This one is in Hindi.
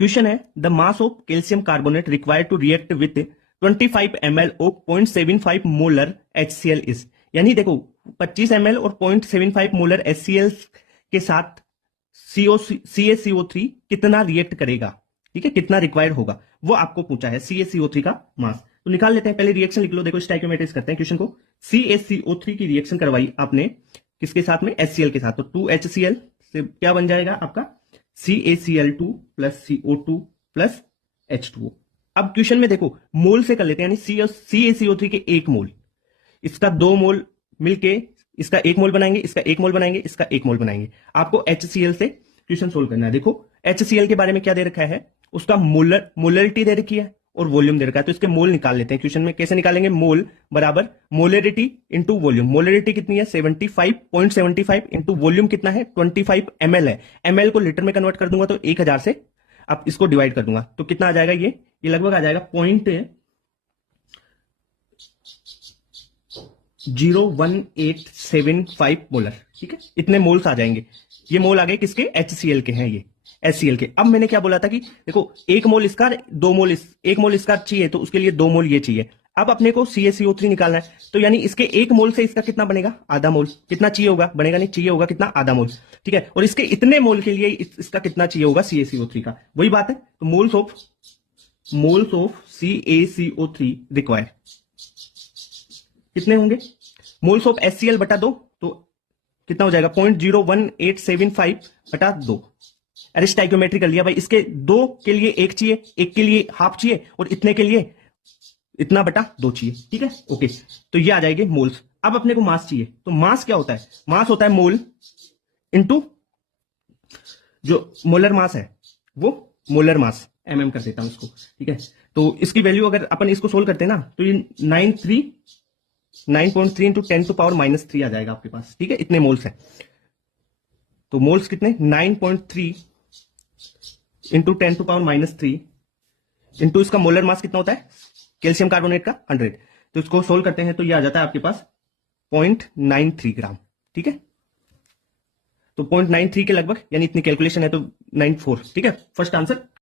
क्वेश्चन है the mass of calcium carbonate required to react with 25 ml of 0.75 molar HCl is. यानी देखो 25 ml और 0.75 मोलर HCl के साथ CaCO3 कितना रिएक्ट करेगा, ठीक है, कितना रिक्वायर्ड होगा, वो आपको पूछा है। CaCO3 का मास तो निकाल लेते हैं। पहले रिएक्शन लिख लो। देखो स्टाइकियोमेट्रिक्स करते हैं क्वेश्चन को। CaCO3 की रिएक्शन करवाई आपने किसके साथ में, HCl के साथ। तो 2HCl से क्या बन जाएगा आपका CaCl2 plus CO2 plus H2O। अब क्वेश्चन में देखो मोल से कर लेते हैं, यानी CaCO3 के 1 मोल, इसका 2 मोल मिलके इसका 1 मोल बनाएंगे, इसका 1 मोल बनाएंगे, इसका 1 मोल बनाएंगे। आपको HCl से क्वेश्चन सोल्व करना है। देखो HCl के बारे में क्या दे रखा है, उसका मोलरिटी दे रखी है और वॉल्यूम दे रखा है। तो इसके मोल निकाल लेते हैं क्वेश्चन में। कैसे निकालेंगे, मोल बराबर मोलरिटी इंटू वॉल्यूम। मोलरिटी कितनी है 75.75 इंटू वॉल्यूम कितना है 25 ml है। ml को लीटर में कन्वर्ट कर दूंगा तो 1000 से अब इसको डिवाइड कर दूंगा तो कितना आ जाएगा, ये लगभग आ जाएगा 0.01875 मोलर। ठीक है, इतने मोल्स आ जाएंगे। ये मोल आ गए किसके, HCl के हैं, ये HCl के। अब मैंने क्या बोला था कि देखो 1 मोल इसका 2 मोल 1 मोल इसका चाहिए तो उसके लिए 2 मोल ये चाहिए। अब अपने को CaCO3 निकालना है तो यानी इसके 1 मोल से इसका कितना बनेगा, आधा मोल। कितना चाहिए होगा, बनेगा नहीं, चाहिए होगा कितना, आधा मोल। ठीक है, और इसके इतने मोल के लिए इसका कितना चाहिए होगा CaCO3 का, वही बात है। तो मोल्स ऑफ CaCO3 रिक्वायर्ड कितने होंगे, मोल्स ऑफ HCl बटा 2 तो कितना हो जाएगा 0.01875 बटा 2। अरे स्टाइकियोमेट्री कर लिया भाई। इसके 2 के लिए 1 चाहिए, 1 के लिए हाफ चाहिए और इतने के लिए इतना बटा 2 चाहिए। ठीक है, ओके। तो ये आ जाएंगे मोल्स। अब अपने को मास चाहिए, तो मास क्या होता है, मास होता है मोल इंटू जो मोलर मास है वो मोलर मास, mm कर देता हूं इसको। ठीक है, तो इसकी वैल्यू अगर अपन इसको सोल्व करते हैं ना तो ये 9.3 इंटू 10⁻³ आ जाएगा आपके पास। ठीक है, इतने मोल्स हैं। तो मोल्स कितने 9.3 इंटू 10⁻³ इंटू इसका मोलर मास कितना होता है कैल्शियम कार्बोनेट का 100। तो इसको सोल्व करते हैं तो ये आ जाता है आपके पास 0.93 ग्राम। ठीक है, तो 0.93 के लगभग, यानी इतनी कैलकुलेशन है तो 94। ठीक है, फर्स्ट आंसर